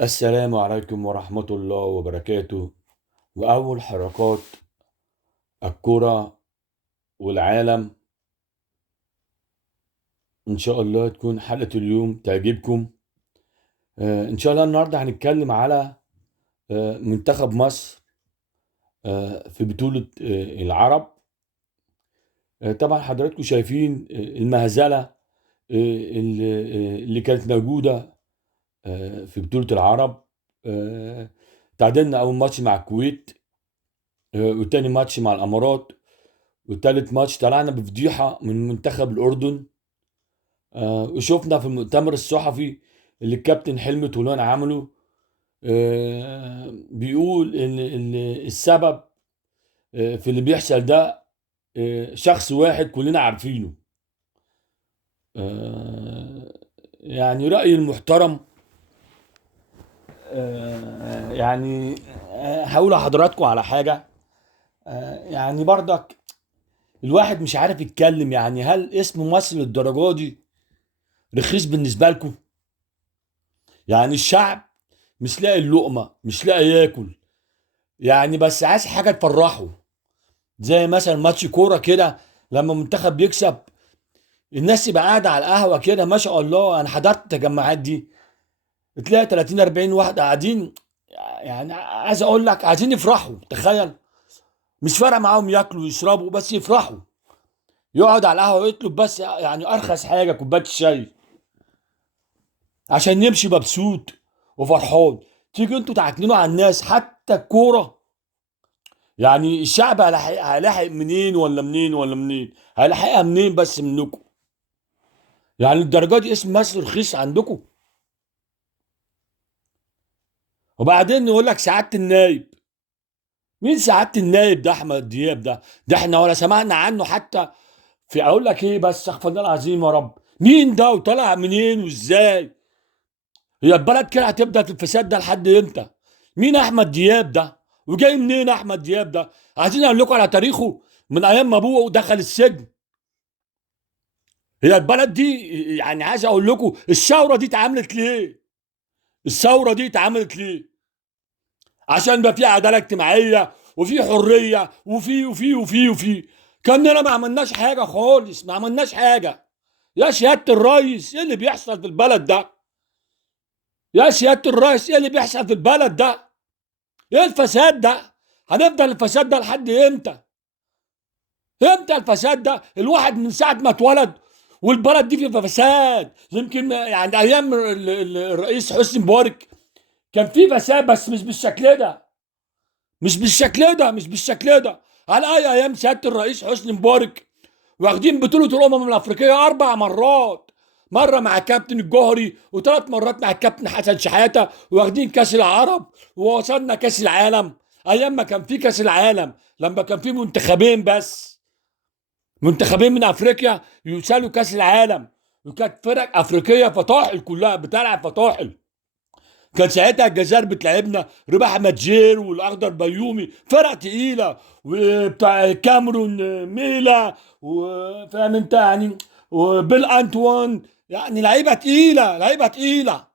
السلام عليكم ورحمة الله وبركاته. وأول حركات الكرة والعالم، إن شاء الله تكون حلقة اليوم تعجبكم. إن شاء الله النهاردة هنتكلم على منتخب مصر في بطولة العرب. طبعا حضراتكم شايفين المهزلة اللي كانت موجودة في بطولة العرب. تعادلنا أول ماتش مع الكويت، وتاني ماتش مع الإمارات، وتالت ماتش طلعنا بفضيحة من منتخب الأردن. وشفنا في المؤتمر الصحفي اللي الكابتن حلمي طولان عمله، بيقول إن السبب في اللي بيحصل ده شخص واحد كلنا عارفينه. يعني رأيي المحترم، يعني هقول لحضراتكم على حاجة. يعني برضك الواحد مش عارف يتكلم. يعني هل اسم مصر للدرجة دي رخيص بالنسبة لكم؟ يعني الشعب مش لاقي اللقمة، مش لاقي ياكل، يعني بس عايز حاجة تفرحه. زي مثلا ماتش كورة كده، لما منتخب بيكسب الناس تبقى قاعدة على القهوة كده، ما شاء الله. انا حضرت التجمعات دي، تلاقي 30 40 واحد قاعدين، يعني عايز اقول لك عايزين يفرحوا. تخيل، مش فارق معاهم ياكلوا ويشربوا، بس يفرحوا. يقعد على القهوة ويطلب بس يعني ارخص حاجة كوباية الشاي عشان يمشي مبسوط وفرحان. تيجي انتوا تعكننوا على الناس حتى الكورة. يعني الشعب هيلاحق منين ولا منين ولا منين؟ هيلاحقها منين بس منكم؟ يعني الدرجات دي اسم مصر رخيص عندكم؟ وبعدين يقول لك سعادة النايب. مين سعادة النايب ده؟ احمد دياب ده؟ ده احنا ولا سمعنا عنه حتى. في اقول لك ايه، بس استغفر الله العظيم يا رب. مين ده وطلع منين وازاي؟ هي البلد كده هتبدا في الفساد ده لحد امتى؟ مين احمد دياب ده؟ وجاي منين احمد دياب ده؟ عايزين اقول لكم على تاريخه من ايام ما ابوه دخل السجن. هي البلد دي، يعني عايز اقول لكم الثوره دي اتعملت ليه؟ الثوره دي اتعملت ليه؟ عشان يبقى في عداله اجتماعيه وفي حريه وفي. كاننا ما عملناش حاجه خالص، ما عملناش حاجه. يا سياده الريس، ايه اللي بيحصل في البلد ده؟ يا سياده الريس، ايه اللي بيحصل في البلد ده؟ ايه الفساد ده؟ هنفضل الفساد ده لحد امتى؟ امتى الفساد ده؟ الواحد من ساعه ما اتولد والبلد دي في فساد. يمكن يعني ايام الرئيس حسني مبارك كان في فساد، بس مش بالشكل ده. مش بالشكل ده. على اي ايام سياده الرئيس حسني مبارك واخدين بطوله الامم الافريقيه 4 مرات. مره مع الكابتن الجوهري، وثلاث مرات مع الكابتن حسن شحاته، واخدين كاس العرب، ووصلنا كاس العالم. ايام ما كان في كاس العالم، لما كان في منتخبين بس، منتخبين من افريقيا يوصلوا كاس العالم. وكانت فرق افريقيه فطاحل، كلها بتلعب فطاحل. كان ساعتها الجزائر بتلعبنا، رباح ماتجير والاخضر بيومي، فرق تقيله. وبتاع الكاميرون ميلا، وفاهم انت يعني، وبيل انتوان. يعني لعيبه تقيله، لعيبه تقيله.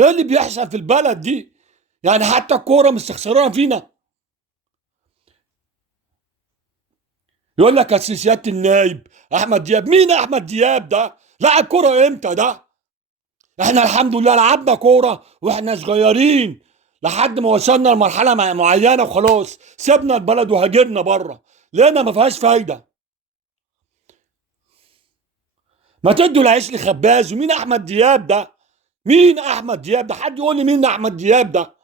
ايه اللي بيحصل في البلد دي؟ يعني حتى الكوره مستخسرانه فينا. يقول لك اصل سياده النايب احمد دياب. مين احمد دياب ده؟ لعب كوره امتى ده؟ احنا الحمد لله لعبنا كوره واحنا صغيرين لحد ما وصلنا لمرحله معينه، وخلاص سيبنا البلد وهاجرنا بره لقينا ما فيهاش فايده. ما تدوا العيش لخباز. ومين احمد دياب ده؟ مين احمد دياب ده؟ حد يقول لي مين احمد دياب ده؟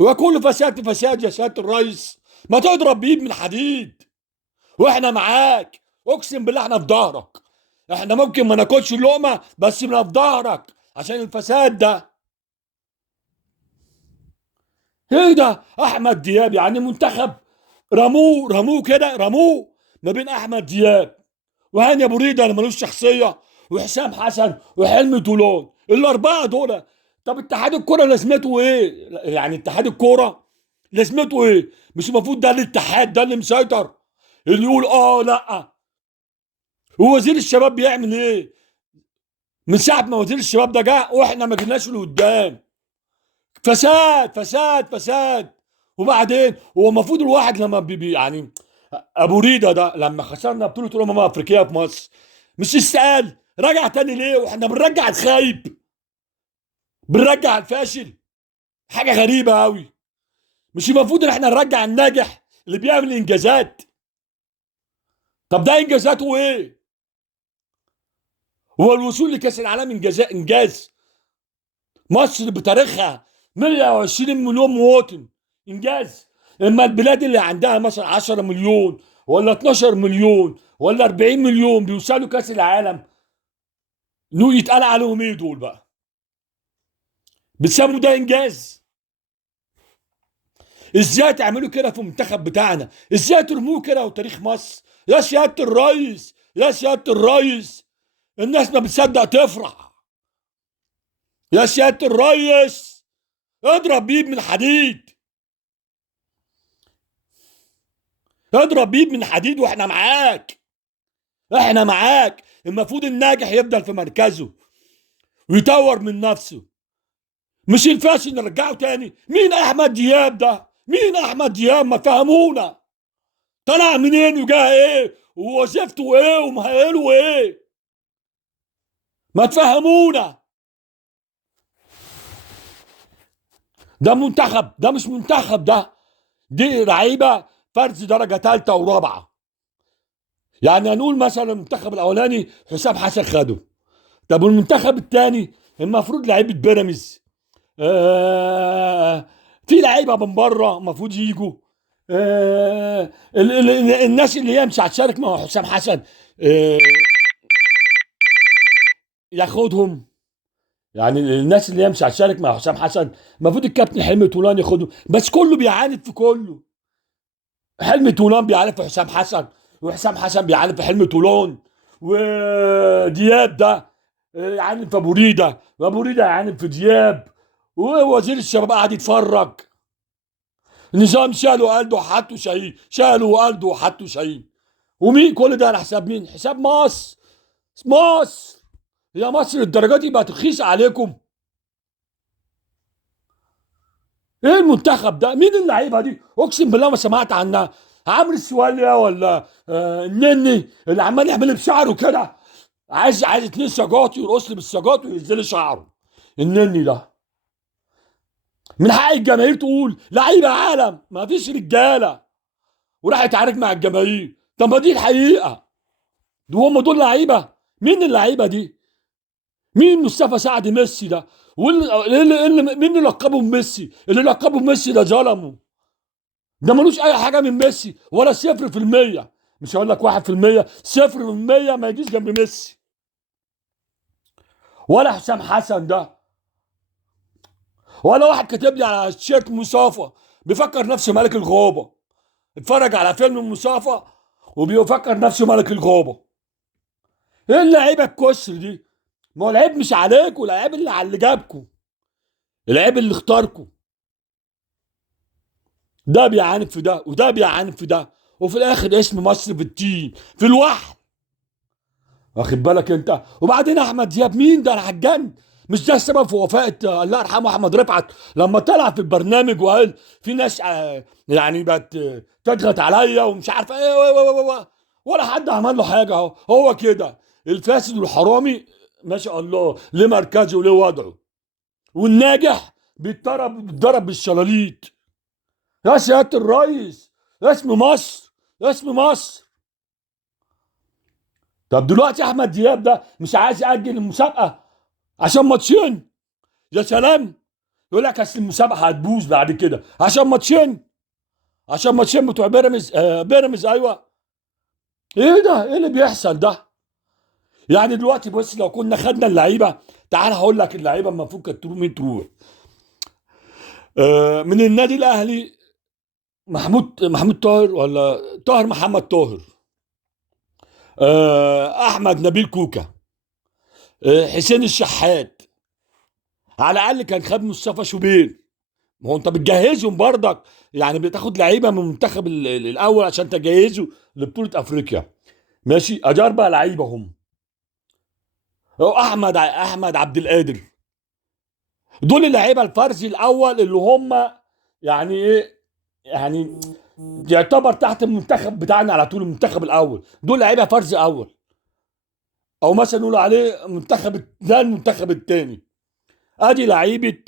هو كله فساد في فساد يا سياده الريس؟ ما تضرب بايد من حديد واحنا معاك. اقسم بالله احنا في ظهرك. احنا ممكن ما ناكلش اللقمه، بس احنا في ظهرك عشان الفساد ده. ايه ده احمد دياب؟ يعني منتخب رموه كده، رموه ما بين احمد دياب وهاني ابو ريده اللي ملوش شخصيه وحسام حسن وحلمي طولان، الاربعه دول. طب اتحاد الكوره لازمته ايه؟ يعني اتحاد الكوره لازمته ايه؟ مش المفروض ده الاتحاد ده اللي مسيطر، اللي يقول اه لا؟ ووزير الشباب بيعمل ايه؟ من ساعه ما وزير الشباب ده جه واحنا ما جيناش لقدام. فساد فساد فساد. وبعدين هو المفروض الواحد لما يعني ابو ريده ده لما خسرنا بطوله افريقيا في مصر مش استقال؟ رجع تاني ليه واحنا بنرجع الخايب؟ بنرجع الفاشل؟ حاجه غريبه قوي. مش المفروض ان احنا نرجع الناجح اللي بيعمل انجازات؟ طب ده انجازاته ايه؟ هو الوصول لكاس العالم انجاز؟ مصر بتاريخها 120 مليون مواطن، انجاز؟ اما البلاد اللي عندها مثلا 10 مليون ولا 12 مليون ولا 40 مليون بيوصلوا كاس العالم، نو يتقال عليهم ايه دول بقى؟ بتسموا ده انجاز؟ ازاي تعملوا كده في المنتخب بتاعنا؟ ازاي ترموه كده وتاريخ مصر؟ يا سياده الريس، يا سياده الريس، الناس ما بتصدق تفرح. يا سياده الريس، اضرب بيد من حديد، اضرب بيد من حديد واحنا معاك. احنا معاك. المفروض الناجح يفضل في مركزه ويطور من نفسه، مش الفاشل نرجعه تاني. مين احمد دياب ده؟ مين احمد دياب؟ ما فهمونا. طلع منين وجاه ايه ووظيفته ايه ومهيله ايه؟ ما تفهمونا. ده منتخب، ده مش منتخب، ده دي لعيبه فرز درجه ثالثه ورابعه. يعني هنقول مثلا المنتخب الاولاني حسام حسن خده، طب والمنتخب الثاني المفروض لعيبه بيراميدز، في لعيبه من بره المفروض يجوا، الناس اللي هي مش هتشارك مع حسام حسن آه ياخدهم. يعني الناس اللي هي مش هتشارك مع حسام حسن المفروض الكابتن حلمي طولان ياخدهم، بس كله بيعاند في كله. حلمي طولان بيعاند في حسام حسن، وحسام حسن بيعاند في حلمي طولان، ودياب ده يعاند في ابو ريده، وابو ريده يعاند في دياب، ووزير الشباب قاعد يتفرج. النظام شالوا قلده وحطوا شاهين، شالوا قلده وحطوا شاهين. ومين كل ده على حساب مين؟ حساب مصر. مصر. يا مصر الدرجات دي بقت رخيصه عليكم؟ ايه المنتخب ده؟ مين اللعيبه دي؟ اقسم بالله ما سمعت عنها. عمرو السوليه ولا النني اللي عمال يعمل بشعره كده، عايز اتنين سجاط يرقص لي بالسجاط وينزل لي شعره. النني ده من حق الجماهير تقول لعيبه عالم ما فيش رجاله وراح يتعارك مع الجماهير. طب ما دي الحقيقه، هم دول لعيبه؟ مين اللعيبه دي؟ مين مصطفى سعد ميسي ده؟ مين اللي لقبه ميسي؟ اللي لقبه ميسي ده ظلمه. ده ملوش اي حاجه من ميسي ولا 0%. مش هقول لك 1%، 0% ما يجيش جنب ميسي ولا حسام حسن ده. ولا واحد كاتب لي على تيشيرت مصافى بيفكر نفسه ملك الغابه. اتفرج على فيلم مصافى وبيفكر نفسه ملك الغابه. ايه اللعيبه الكسر دي؟ ما هو العيب مش عليكم، العيب اللي على اللي جابكم، العيب اللي اختاركم. ده بيعاند في ده وده بيعاند في ده، وفي الاخر اسم مصر في التين في الوحل. واخد بالك انت؟ وبعدين احمد دياب مين ده؟ انا هتجن. مش ده السبب في وفاه الله يرحمه احمد رفعت لما طلع في البرنامج وقال في ناس يعني بقت تضغط عليا ومش عارف ايه ولا حد عمل له حاجه. اهو هو كده الفاسد والحرامي ما شاء الله ليه مركزه وليه وضعه، والناجح بيتضرب بالشلاليت. يا سياده الريس، اسم مصر، اسم مصر. طب دلوقتي احمد دياب ده مش عايز ياجل المسابقه عشان ماتشين؟ يا سلام. يقول لك اصل المسابقه هتبوظ بعد كده عشان ماتشين، عشان ماتشين بتوع بيراميدز. بيراميدز ايوه. ايه ده؟ ايه اللي بيحصل ده؟ يعني دلوقتي بص لو كنا خدنا اللعيبه، تعال هقول لك اللعيبه المفروض كانت تروح مين تروح. من النادي الاهلي محمود طاهر ولا طاهر محمد طاهر، احمد نبيل كوكا، حسين الشحات، على الاقل كان خد مصطفى شوبير. ما هو انت بتجهزهم برضك، يعني بتاخد لعيبه من المنتخب الاول عشان تجهزه لبطوله افريقيا. ماشي، ادي 4 لعيبه هم. احمد عبد القادر. دول اللعيبه الفرز الاول اللي هم يعني ايه، يعني يعتبر تحت المنتخب بتاعنا على طول، المنتخب الاول. دول لعيبه فرز اول، او مثلا نقول عليه منتخب ده المنتخب الثاني. ادي لعيبه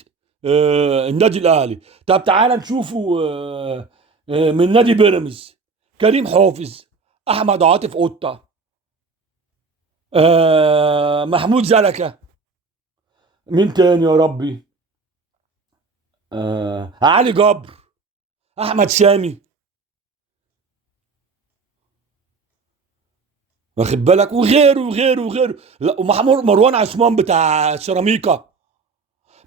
النادي الاهلي. طب تعالى نشوفوا من نادي بيراميدز: كريم حافظ، احمد عاطف قطه، محمود زلكه. مين تاني يا ربي؟ علي جبر، احمد سامي، واخد بالك، وغيره وغيره وغيره. لا، ومحمود مروان عثمان بتاع سيراميكا،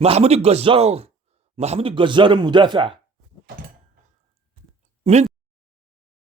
محمود الجزار، محمود الجزار المدافع.